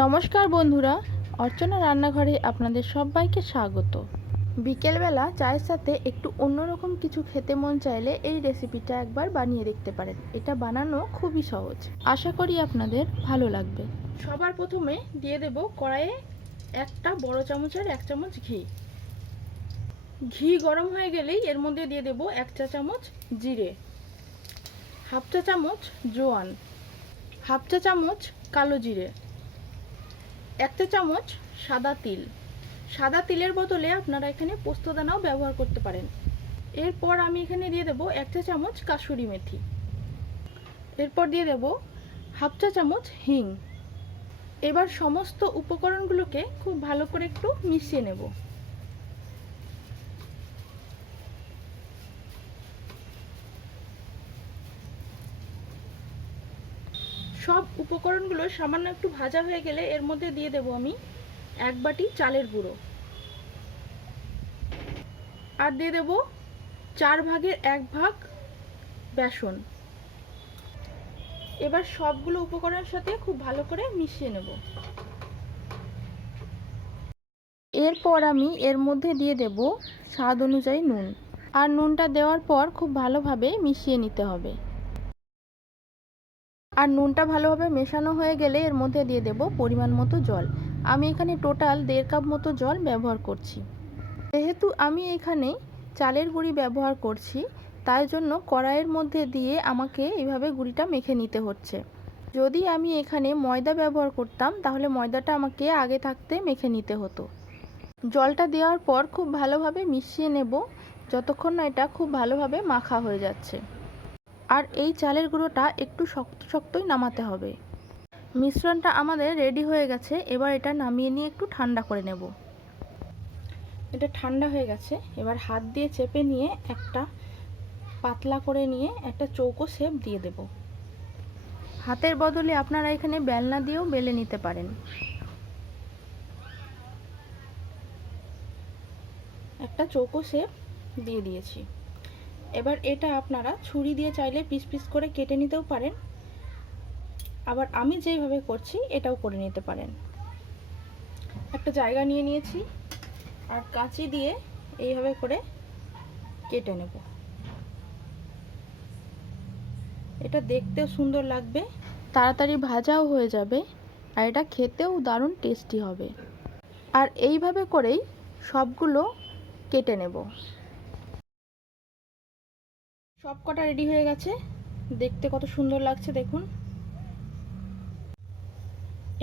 নমস্কার বন্ধুরা, অর্চনা রান্নাঘরে আপনাদের সবাইকে স্বাগত। বিকেলবেলা চায়ের সাথে একটু অন্যরকম কিছু খেতে মন চাইলে এই রেসিপিটা একবার বানিয়ে দেখতে পারেন। এটা বানানো খুবই সহজ। আশা করি আপনাদের ভালো লাগবে। সবার প্রথমে দিয়ে দেব কড়াইয়ে একটা বড় চামচের এক চামচ ঘি। ঘি গরম হয়ে গেলেই এর মধ্যে দিয়ে দেব এক চা চামচ জিরে, হাফ চা চামচ জোয়ান, হাফ চা চামচ কালো জিরে। এক চা চামচ সাদা তিল। সাদা তিলের বদলে আপনারা এখানে পোস্তদানাও ব্যবহার করতে পারেন। এরপর আমি এখানে দিয়ে দেব এক চা চামচ কাসুরি মেথি। এরপর দিয়ে দেব হাফ চা চামচ হিং। এবার সমস্ত উপকরণগুলোকে খুব ভালো করে একটু মিশিয়ে নেব। সব উপকরণগুলো সামান্য একটু ভাজা হয়ে গেলে এর মধ্যে দিয়ে দেব আমি এক বাটি চালের গুঁড়ো। আর দিয়ে দেব চার ভাগের এক ভাগ বেসন। এবার সবগুলো উপকরণের সাথে খুব ভালো করে মিশিয়ে নেব। এরপর আমি এর মধ্যে দিয়ে দেব স্বাদ অনুযায়ী নুন। আর নুনটা দেওয়ার পর খুব ভালোভাবে মিশিয়ে নিতে হবে। আর নুনটা ভালোভাবে মেশানো হয়ে গেলে এর মধ্যে দিয়ে দেব পরিমাণ মতো জল। আমি এখানে টোটাল দেড় কাপ মতো জল ব্যবহার করছি। যেহেতু আমি এখানে চালের গুঁড়ি ব্যবহার করছি, তাই জন্য কড়াইয়ের মধ্যে দিয়ে আমাকে এইভাবে গুঁড়িটা মেখে নিতে হচ্ছে। যদি আমি এখানে ময়দা ব্যবহার করতাম, তাহলে ময়দাটা আমাকে আগে থাকতে মেখে নিতে হতো। জলটা দেওয়ার পর খুব ভালোভাবে মিশিয়ে নেব, যতক্ষণ না এটা খুব ভালোভাবে মাখা হয়ে যাচ্ছে। আর এই চালের গুঁড়োটা একটু শক্ত শক্তই নামাতে হবে। মিশ্রণটা আমাদের রেডি হয়ে গেছে, এবার এটা নামিয়ে নিয়ে একটু ঠান্ডা করে নেব। এটা ঠান্ডা হয়ে গেছে, এবার হাত দিয়ে চেপে নিয়ে একটা পাতলা করে নিয়ে একটা চৌকো শেপ দিয়ে দেব। হাতের বদলে আপনারা এখানে বেলনা দিয়েও বেলে নিতে পারেন। একটা চৌকো শেপ দিয়ে দিয়েছি। এবার এটা আপনারা ছুরি দিয়ে চাইলে পিস পিস করে কেটে নিতেও পারেন। আবার আমি যেইভাবে করছি, এটাও করে নিতে পারেন। একটা জায়গা নিয়ে নিয়েছি আর কাঁচি দিয়ে এইভাবে করে কেটে নেব। এটা দেখতেও সুন্দর লাগবে, তাড়াতাড়ি ভাজাও হয়ে যাবে আর এটা খেতেও দারুণ টেস্টি হবে। আর এইভাবে করেই সবগুলো কেটে নেব। সব কটা রেডি হয়ে গেছে। দেখতে কত সুন্দর লাগছে, দেখুন।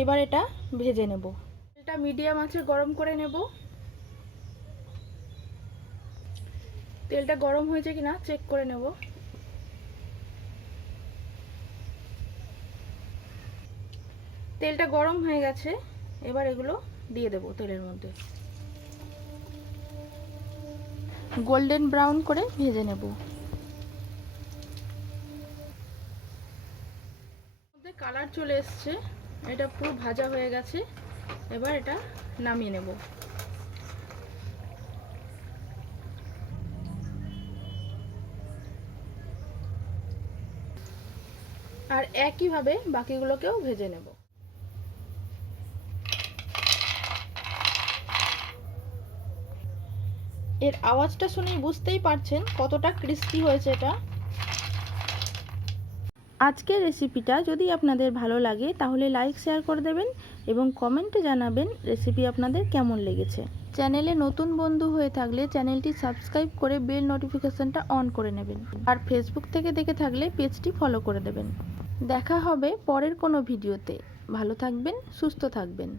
এবার এটা ভেজে নেব। এটা মিডিয়াম আছে গরম করে নেব। তেলটা গরম হয়েছে কিনা চেক করে নেব। তেলটা গরম হয়ে গেছে, এবার এগুলো দিয়ে দেব তেলের মধ্যে। গোল্ডেন ব্রাউন করে ভেজে নেব। কালার চলে এসছে। এটা পুরো ভাজা হয়ে গেছে। এবার এটা নামিয়ে নেব। আর একইভাবে বাকিগুলোকেও ভেজে নেব। এর আওয়াজটা শুনেই বুঝতেই পারছেন কতটা ক্রিস্পি হয়েছে এটা। আজকের রেসিপিটা যদি আপনাদের ভালো লাগে, তাহলে লাইক শেয়ার করে দেবেন এবং কমেন্টে জানাবেন রেসিপি আপনাদের কেমন লেগেছে। চ্যানেলে নতুন বন্ধু হয়ে থাকলে চ্যানেলটি সাবস্ক্রাইব করে বেল নোটিফিকেশনটা অন করে নেবেন। আর ফেসবুক থেকে দেখে থাকলে পেজটি ফলো করে দেবেন। দেখা হবে পরের কোনো ভিডিওতে ভালো থাকবেন, সুস্থ থাকবেন।